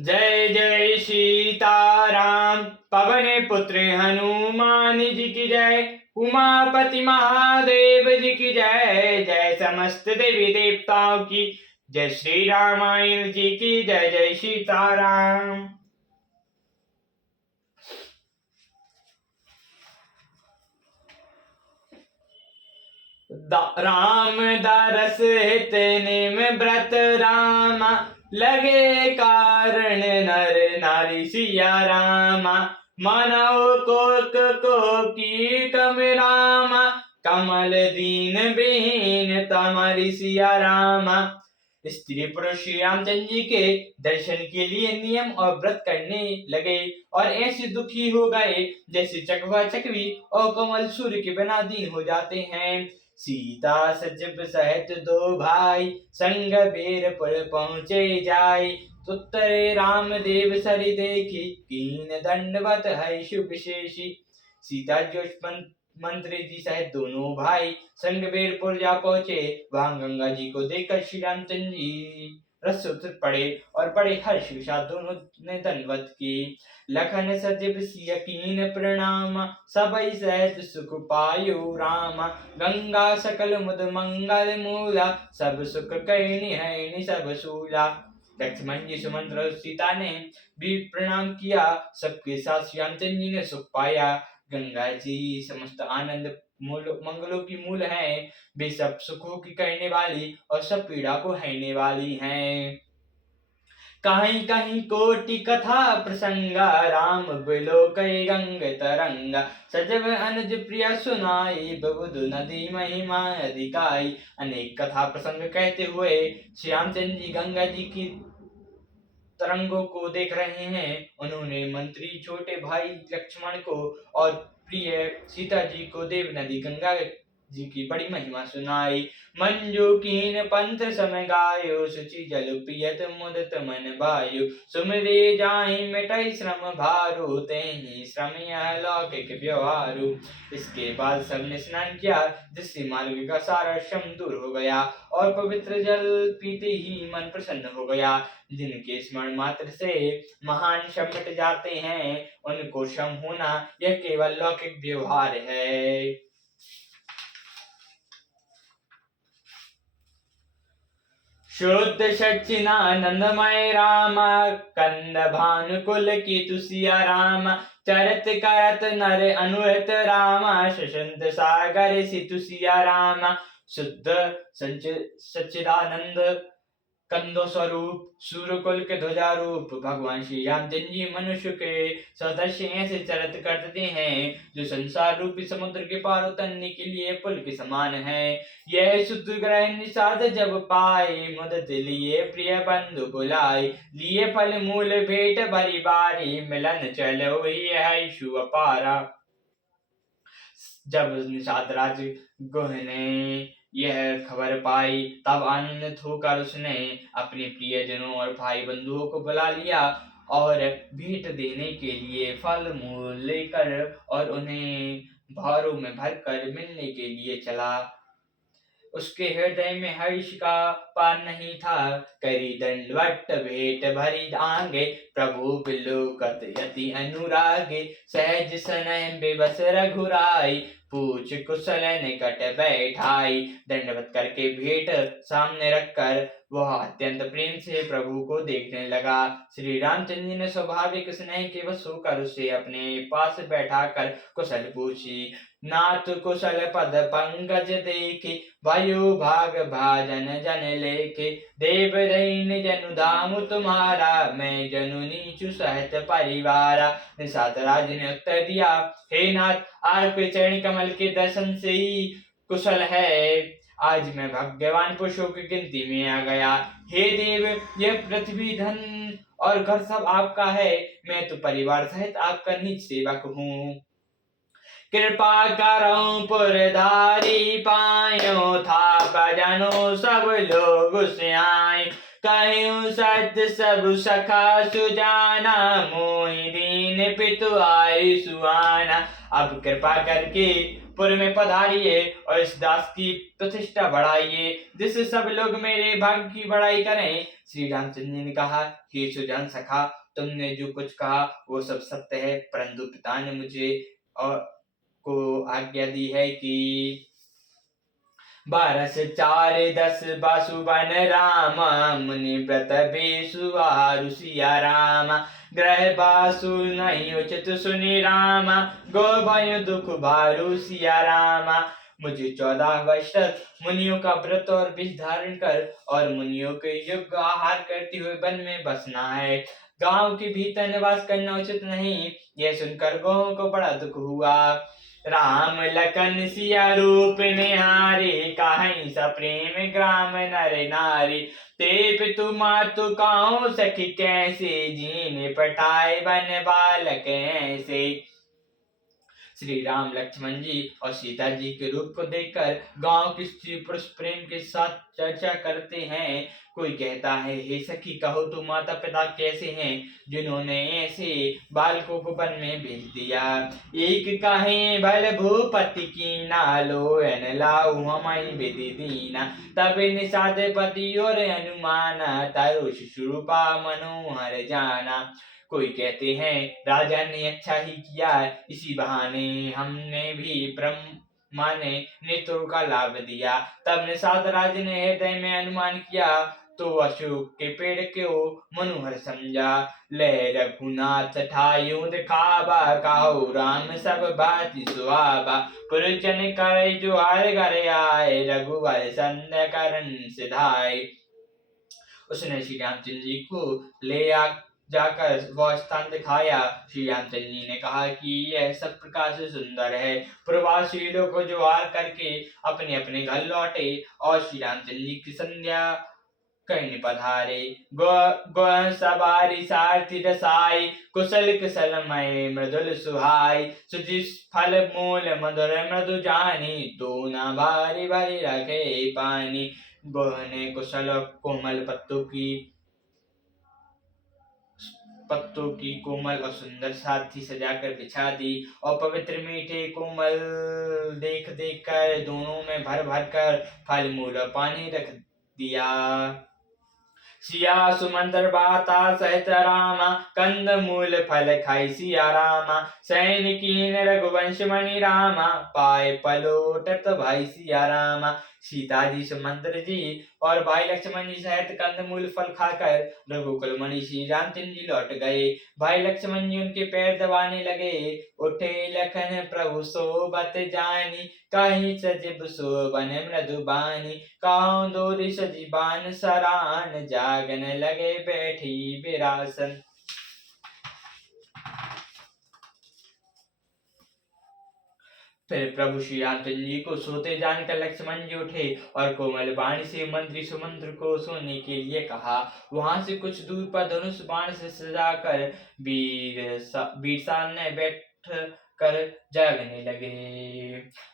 जय जय सीताराम। पवन पुत्र हनुमान जी की जय। उमापति महादेव जी की जय। जय समस्त देवी देवताओं की जय। श्री रामायण जी की जय। जय सीताराम। राम दारस हित नेम व्रत रामा। लगे कारण नर नारी सिया रामा। मानव को की कम रामा। कमल दीन विहीन तमारी सिया रामा। स्त्री पुरुष श्री रामचंद्र जी के दर्शन के लिए नियम और व्रत करने लगे और ऐसे दुखी हो गए जैसे चकवा चकवी और कमल सूर्य के बिना दीन हो जाते हैं। सीता सचिव सहित दो भाई संग बीरपुर पहुँचे जाय। उत्तरे राम देव सरि देखी कीन दंडवत है शुभशेषी। सीता जी मंत्री जी सहित दोनों भाई संग बीरपुर जा पहुंचे। वहां गंगा जी को देखकर श्री रामचंद्र जी रस उतर पड़े और बड़े हर्ष के साथ दोनों ने दंडवत की। लखन सचिव यकीन प्रणाम सबई सहित सुख पायो राम। गंगा सकल मुद मंगल मूला सब सुख कहनी है सब सूला। लक्ष्मण जी सुमंत्र सीता ने भी प्रणाम किया। सबके साथ श्री रामचंद्र जी ने सुख पाया। गंगा जी समस्त आनंद मंगलों की मूल है। वे सब सुखों की कहने वाली और सब पीड़ा को हरने वाली हैं। कहीं कहीं कोटि कथा प्रसंगा राम बिलो कई गंग तरंगा। सजब अनुज प्रिय सुनाई बबुधु नदी महिमा अधिकाई। अनेक कथा प्रसंग कहते हुए श्री रामचंद्र जी गंगा जी की तरंगों को देख रहे हैं। उन्होंने मंत्री छोटे भाई लक्ष्मण को और प्रिय सीता जी को देव नदी गंगा जी की बड़ी महिमा सुनाई। मंजू कीन पंथ सम गायो सुचि जल पियत मुदत मन वायु। सुमरे जाहि मिटै श्रम भारो तेहि श्रम यह लौकिक व्यवहारो। इसके बाद सबने स्नान किया जिससे मार्ग का सारा श्रम दूर हो गया और पवित्र जल पीते ही मन प्रसन्न हो गया। जिनके स्मरण मात्र से महान श्रम मिट जाते हैं उनको श्रम होना यह केवल लौकिक व्यवहार है। शुद्ध सच्चिदानंदमय राम कंद भानुकुल की तुसिया राम। चरत करत नर अनुरत राम शशंत सागर सी तुसिया राम। शुद्ध सच्चिदानंद कंदो स्वरूप सूर्यकुल के ध्वजा रूप भगवान श्री रामचंद्र जी मनुष्य के सदस्य ऐसे चरित करते हैं जो संसार रूपी समुद्र के पार उतरने के लिए पुल के समान है। यह शुद्ध ग्रह निषाद जब पाए मदद लिए प्रिय बंधु बुलाए। लिए फल मूल भेंट भरी बारी मिलन चलो है शु अपारा। जब निषाद राज गुह ने यह खबर पाई तब आनंदित होकर उसने अपने प्रियजनों और भाई बंधुओं को बुला लिया और भेंट देने के लिए फल मूल लेकर और उन्हें भारों में भरकर मिलने के लिए चला। उसके हृदय में हर्ष का पार नहीं था। करी दंडवत भेंट भरी आंगे प्रभु बिलोकत यति अनुरागे। सहज सनय बेबस रघुराई पूछ कुशल निकट बैठाई। दंडवत करके भेंट सामने रखकर वह अत्यंत प्रेम से प्रभु को देखने लगा। श्री रामचंद्र जी ने स्वाभाविक स्नेह के वश होकर उसे अपने पास बैठाकर कुशल पूछी। नाथ कुशल पद पंकज देखे वायु भाग भाजन जन लेके। देव दैन जनु धाम तुम्हारा मैं जनु नीचु सहित परिवारा। निषाद राज ने उत्तर दिया हे नाथ आपके चरण कमल के दर्शन से ही कुशल है। आज मैं भाग्यवान पुरुषों की गिनती में आ गया। हे देव यह पृथ्वी धन और घर सब आपका है। मैं तो परिवार सहित आपका निज सेवक हूँ। कृपा करो पुरधारी पायो था भजनो सब लोग सियाई कहूँ सत्य सब सखा सुजाना मोहि दीन पितु आई सुहाना। अब कृपा करके पुर में पधारिए और इस दास की प्रतिष्ठा बढ़ाइए जिससे सब लोग मेरे भाग्य की बड़ाई करें। श्री रामचंद्र जी ने कहा, हे सुजान सखा, तुमने जो कुछ कहा वो सब सत्य है, परंतु पिता ने मुझे और को आज्ञा दी है कि 12 4 10 बासुबन राम मुनि व्रत बेसु आरु सिया राम ग्रह बासु नहीं उचित सुनि राम गो भयो दुख भारु सिया राम। मुझे 14 वर्ष तक मुनियों का व्रत और विष धारण कर और मुनियों के योग्य आहार करते हुए वन में बसना है। गांव के भीतर निवास करना उचित नहीं। यह सुनकर गौओं को बड़ा दुख हुआ। राम लखन सिया रूप निहारी काहि स प्रेम ग्राम नर नारी ते पितु मातु काहू सखी कैसे जीन पटाए बन बालक ऐसे। श्री राम लक्ष्मण जी और सीता जी के रूप को देखकर गांव के स्त्री पुरुष प्रेम के साथ चर्चा करते हैं। कोई कहता है, हे सखी कहो तो माता पिता कैसे हैं जिन्होंने ऐसे बालकों को वन में भेज दिया। एक कहे भल भूपति की नालो एन लाऊ हमारी विधि दीना तब निषाद पति और अनुमान तारो शिशुरूपा मनोहर जाना। कोई कहते हैं राजा ने अच्छा ही किया, इसी बहाने हमने भी ब्रह्मा ने नेत्रों का लाभ दिया। तब निषाद राज ने हृदय में अनुमान किया तो अशोक के पेड़ को मनोहर समझा। ले रघुनाथ ठायो दिखावा काहू राम सब बात सुहावा पुरजन करे जो हर घर आए रघुवर संद करन सिधाए। उसने श्री रामचंद्र जी को ले जाकर वह स्थान दिखाया। श्री रामचंद्र जी ने कहा कि यह सब प्रकार से सुंदर है। प्रवासी लोग को जोहार करके अपने अपने घर लौटे और श्री रामचंद्र जी की संध्या करने पधारे। गो सवारी सारथी रसाई कुशल कुशलमय मृदुल सुहाई सुधि फल मूल मधुर मृदु जानी दो न भारी भारी रखे पानी। गोह ने कुशल कोमल पत्तों की कोमल और सुंदर साथी सजाकर बिछा दी और पवित्र मीठे कोमल देख देख कर दोनों में भर भर कर फल मूल और पानी रख दिया। सिया सुमंत्र बाता सहित रामा कंद मूल फल खाई सिया रामा सैनिकीन रघुवंश मणि रामा पाए पलोटत भाई सिया रामा। सीता जी सुमंत्र जी और भाई लक्ष्मण जी सहित कंदमूल फल खाकर रघुकुल मणि श्री रामचंद्र जी लौट गए। भाई लक्ष्मण जी उनके पैर दबाने लगे। उठे लखन प्रभु सोबत जानी कहीं सजिब सोबन मृदुबानी काहू दूरी सजीबान सरान जागन लगे बैठी बिरासन। फिर प्रभु श्री रामचंद्र जी को सोते जानकर लक्ष्मण जी उठे और कोमल बाणी से मंत्री सुमंत्र को सोने के लिए कहा। वहां से कुछ दूर पर धनुष बाण से सजाकर वीर सामने बैठ कर जागने लगे।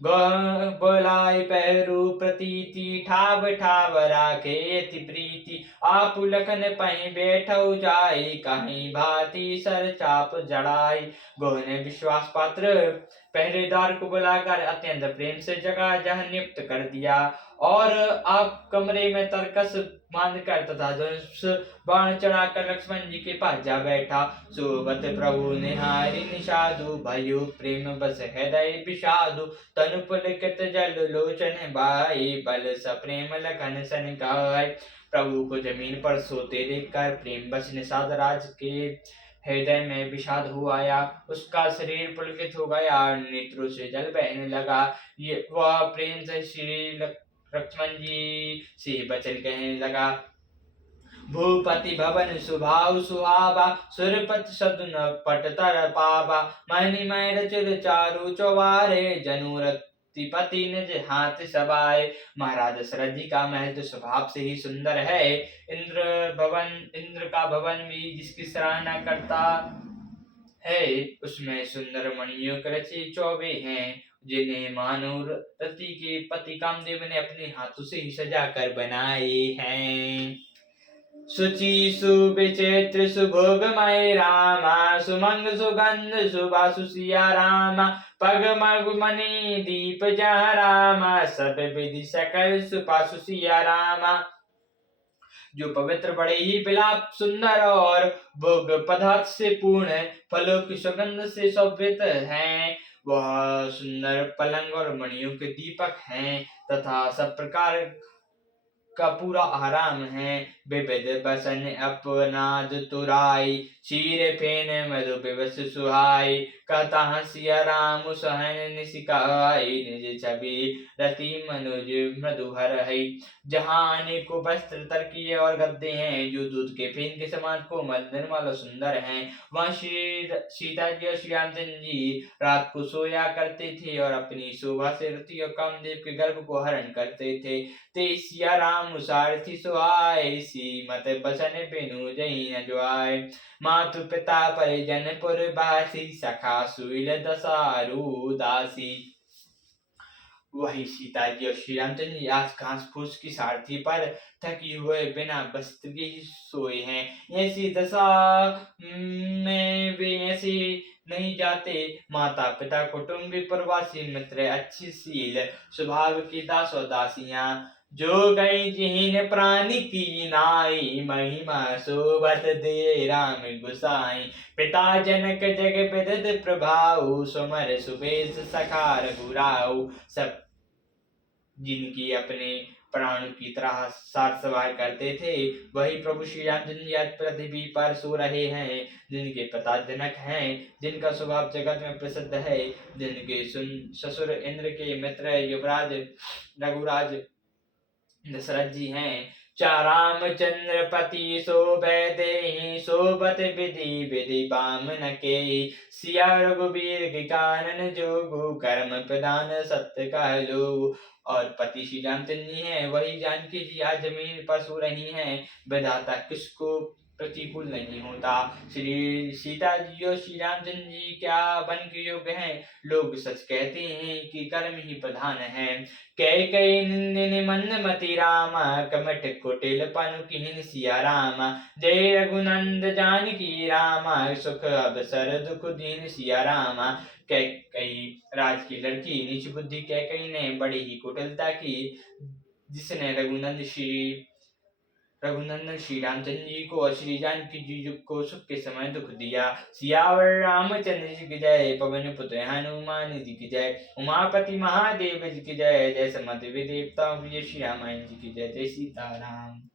बोलाई पहरू प्रतीति ठाव ठाव राखे अति प्रीति आप लखन पही बैठो जाई कहीं भांति सर चाप जड़ाई। गोह ने विश्वास पात्र पहरेदार को बुलाकर अत्यंत प्रेम से जगह जहाँ नियुक्त कर दिया और आप कमरे में तरकस बांधकर तथा धनुष बाण चढ़ाकर लक्ष्मण जी के पास जा बैठा। सोबत प्रभु निहारी निषादु भयो प्रेम बस हृदय विषादु तनु पुलकित जल लोचन बाई बल सप्रेम लखन सन गाय। प्रभु को जमीन पर सोते देखकर प्रेम बस निषाद राज के हृदय में विषाद हो आया। उसका शरीर पुलकित हो गया, नेत्रों से जल बहने लगा। ये वह प्रेम से श्री लक्ष्मण जी से वचन कहने लगा। भूपति भवन सुभाव सुहावा सुरपति सदन पटतर पावा मणिमय रचुर चारु चौबारे जनूरत पति निज हाथ सबाए। महाराज दशरथ जी का महल तो स्वभाव से ही सुंदर है। इंद्र का भवन भी जिसकी सराहना करता है, उसमें सुंदर मणियों के रचे चौबे हैं, जिन्हें मानव रति के पति कामदेव ने अपने हाथों से ही सजा कर बनाए हैं। शुचि सुविचित्र सुभोगमय रामा, सुमंग सुगंध सुबासु सिया रामा, पग मग मणि दीप जहाँ रामा, सब विधि सकल सुपासु सिया रामा। जो पवित्र बड़े ही विलाप सुंदर और भोग पदार्थ से पूर्ण, फलों की सुगंध से शोभित हैं। वह सुंदर पलंग और मणियों के दीपक हैं तथा सब प्रकार का पूरा आराम है। विविध बसन अपनाद तुराई, क्षीर फेन मधु विवश सुहाई, कहता हसिया राम सहन निशिकाई, निज छवि रति मनुज मधुहर है। जहाँ अनेकों वस्त्र तरकीये और गद्दे हैं जो दूध के फेन के समान कोमल निर्मल और सुंदर हैं। वहाँ सीता जी और श्री रामचंद्र जी रात को सोया करते थे और अपनी शोभा से रति और कामदेव के गर्भ को हरण करते थे। ते सिया राम सारथी सुहाय, सीमत बसन बिनु जई न जुआय, मातु पिता परिजन पुरवासी, सखा सुइल दसारू दासी। वही सीता जी और श्री रामचंद्र जी आज घास फूस की सारथी पर थकी हुए बिना वस्त्र के ही सोए हैं। ऐसी दशा में वे ऐसे नहीं जाते। माता पिता कुटुंबी प्रवासी मित्र अच्छी शील स्वभाव की दास और दासियां, जो गई जिहिन प्राणी की नाई, महिमा शोभत दे राम गुसाई, पिता जनक जग विदित प्रभाव, सुमर सुबेश सखा रघुराऊ। सब जिनकी अपने प्राण की तरह साथ सवार करते थे, वही प्रभु श्री रामचंद्र जी आज पृथ्वी पर सो रहे हैं। जिनके पिता जनक हैं, जिनका स्वभाव जगत में प्रसिद्ध है, जिनके ससुर इंद्र के मित्र युवराज रघुराज दशरथ जी हैं। रामचंद्र पति शोभे देहि, शोभत विधि विधि बामन के, सिया रघुबीर के कानन जोगु, कर्म प्रदान सत्य कहलो। और पति श्री रामचंद्र जी हैं, वही जानकी जी आज जमीन पर सो रही हैं। विधाता किसको प्रतिकूल नहीं होता। श्री सीता जी और श्री रामचंद्र जी क्या वन के योग्य हैं। लोग सच कहते हैं कि कर्म ही प्रधान है। कई निंदिनी मंदमति रामा, कमट कुटिल पनु किहिन सिया रामा, जय रघुनंद जानकी रामा, सुख अवसर दुख दीन सिया रामा। कई राज की लड़की नीच बुद्धि कई ने बड़ी ही कुटिलता की, जिसने रघुनंदन श्री रामचंद्र जी को और श्री जानकी जी को सुख के समय दुख दिया। सियावर रामचंद्र जी की जय, पवन पुत्र हनुमान जी की जय, उमापति महादेव जी की जय, जय समस्त देवताओं प्रिय श्री रामायण जी की जय। जय सीताराम।